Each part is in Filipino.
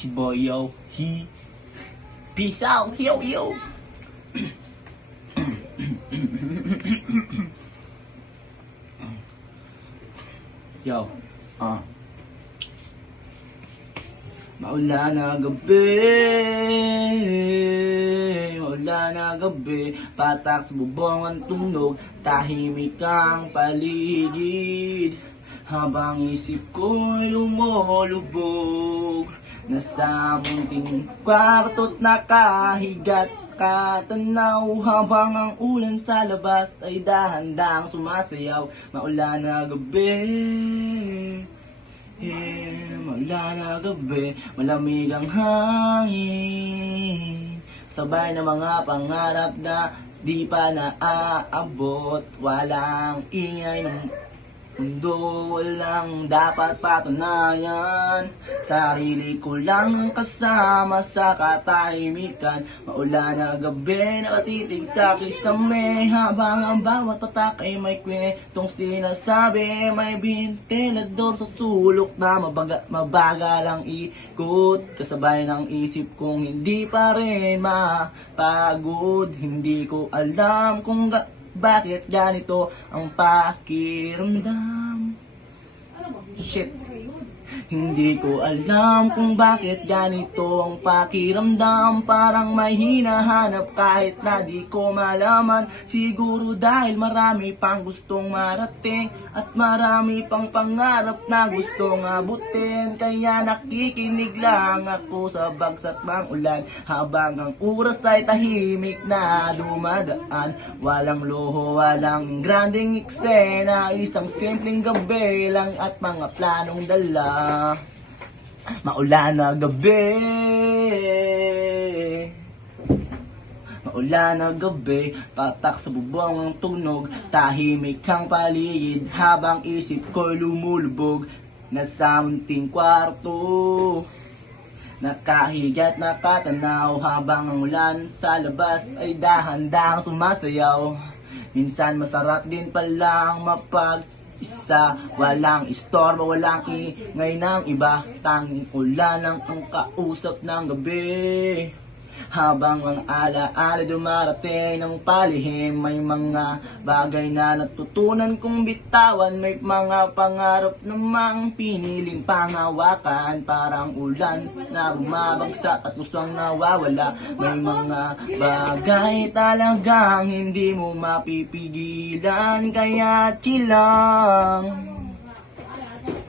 Chiboyo, he. Peace out, yo, yo. Yo, maulan na gabi, patak sa bubong ang tunog, tahimik ang paligid. Habang isip ko'y lumulubog, nasa munting kwarto't nakahigat katanaw, habang ang ulan sa labas ay dahan-dahang sumasayaw. Maulan na gabi, maulan na gabi, malamig ang hangin, sabay na mga pangarap na di pa naaabot. Walang ingay ng mundo, walang dapat patunayan, sarili ko lang kasama sa katahimikan. Maulan na gabi, nakatitig sa kisame, habang ang bawat patak ay may kwentong sinasabi. May bentilador sa sulok na mabagal ang ikot, kasabay ng isip kong hindi pa rin mapagod. Hindi ko alam kung bakit ganito ang pakiramdam. Shit. Hindi ko alam kung bakit ganito ang pakiramdam. Parang may hinahanap kahit na di ko malaman. Siguro dahil marami pang gustong marating at marami pang pangarap na gustong abutin. Kaya nakikinig lang ako sa bagsak ng ulan, habang ang oras ay tahimik na dumadaan. Walang loho, walang granding eksena, isang simpleng gabi lang at mga planong dala. Maulan na gabi, maulan na gabi, patak sa bubong ang tunog, tahimik ang paligid, habang isip ko'y lumulubog. Nasa munting kwarto, nakahigat nakatanaw, habang ang ulan sa labas ay dahan-dahang sumasayaw. Minsan masarap din palang mapag-isa, walang istorbo, walang ingay ng iba, tanging ulan lang ang kausap ng gabi. Habang ang alaala dumarating ng palihim, may mga bagay na natutunan kong bitawan. May mga pangarap namang piniling pangawakan, parang ulan na bumabagsak at gustong nawawala. May mga bagay talagang hindi mo mapipigilan, kaya chill lang.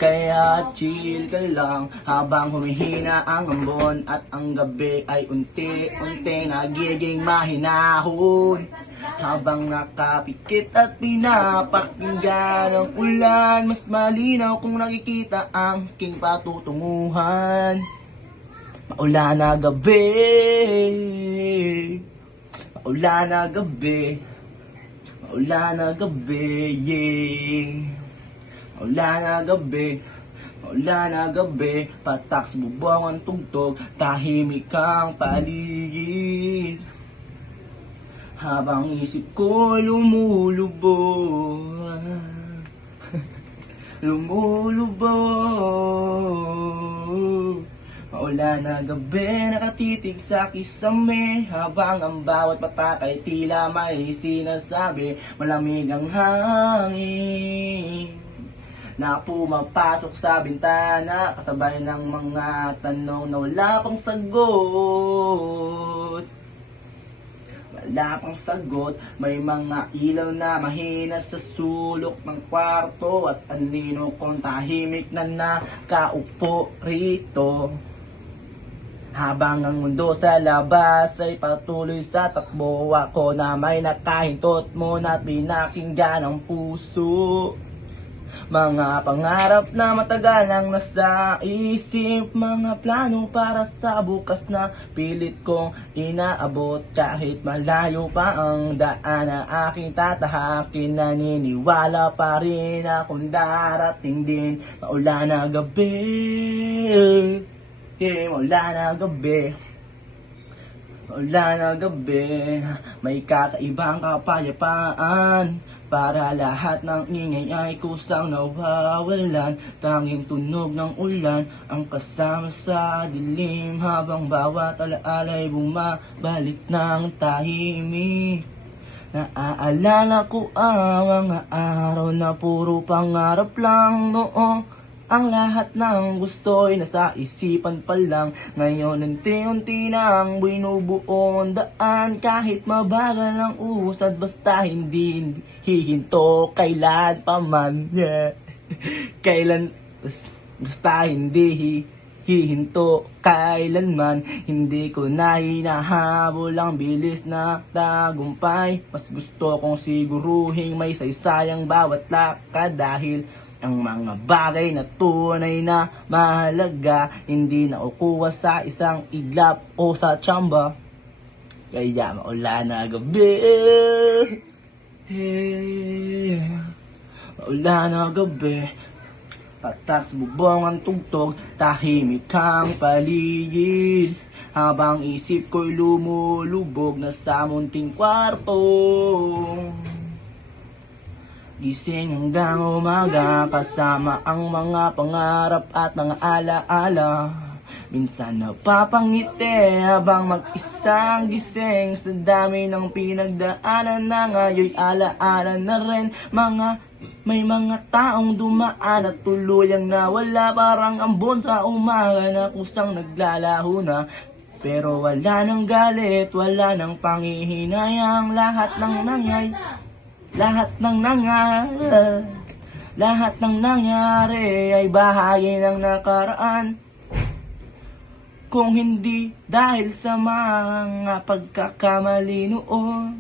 Kaya chill ka lang habang humihina ang ambon at ang gabi ay unti-unti nagiging mahinahon. Habang nakapikit at pinapakinggan ang ulan, mas malinaw kung nakikita ang aking patutunguhan. Maulan na gabi, maulan na gabi, maulan na gabi, yeah. Maulan na gabi, maulan na gabi, patak sa bubong ang tugtog, tahimik ang paligid. Habang isip ko lumulubog, lumulubog. Maulan na gabi, nakatitig sa kisame, habang ang bawat patak ay tila may sinasabi. Malamig ang hangin na pumapasok sa bintana, kasabay ng mga tanong na wala pang sagot. Wala pang sagot, may mga ilaw na mahina sa sulok ng kwarto, at anino kong tahimik na nakaupo rito. Habang ang mundo sa labas ay patuloy sa takbo, ako na may nakahintot mo na pinakinggan ang puso. Mga pangarap na matagal nang nasa isip, mga plano para sa bukas na pilit kong inaabot. Kahit malayo pa ang daan na aking tatahakin, naniniwala pa rin akong darating din. Maulan na gabi, maulan na gabi, maulan na gabi, may kakaibang kapayapaan Para lahat ng ingay ay kusang nawawalan. Tanging tunog ng ulan ang kasama sa dilim, habang bawat alaala ay bumabalik ng tahimik. Naaalala ko ang mga araw na puro pangarap lang noon. Ang lahat ng gusto ay nasa isipan pa lang. Ngayon unti-unti nang binubuo ang daan. Kahit mabagal ang usad, basta hindi hihinto kailan pa man. Yeah. Basta hindi hihinto kailanman. Hindi ko na hinahabol ang bilis na tagumpay. Mas gusto kong siguruhing may saysayang bawat lakad, dahil ang mga bagay na tunay na mahalaga hindi nakukuha sa isang iglap o sa tsamba. Kaya maulan na gabi, hey, maulan na gabi, patak sa bubong ang tugtog, tahimik ang paligid, habang isip ko'y lumulubog na sa munting kwarto. Gising hanggang umaga kasama ang mga pangarap at mga alaala. Minsan napapangiti habang mag-isang gising, sa dami ng pinagdaanan na ngayon'y alaala na rin. May mga taong dumaan at tuluyang nawala, parang ambon sa umaga na kusang naglalaho na. Pero wala nang galit, wala nang panghihinayang, lahat ng nangyari ay bahagi ng nakaraan. Kung hindi dahil sa mga pagkakamali noon,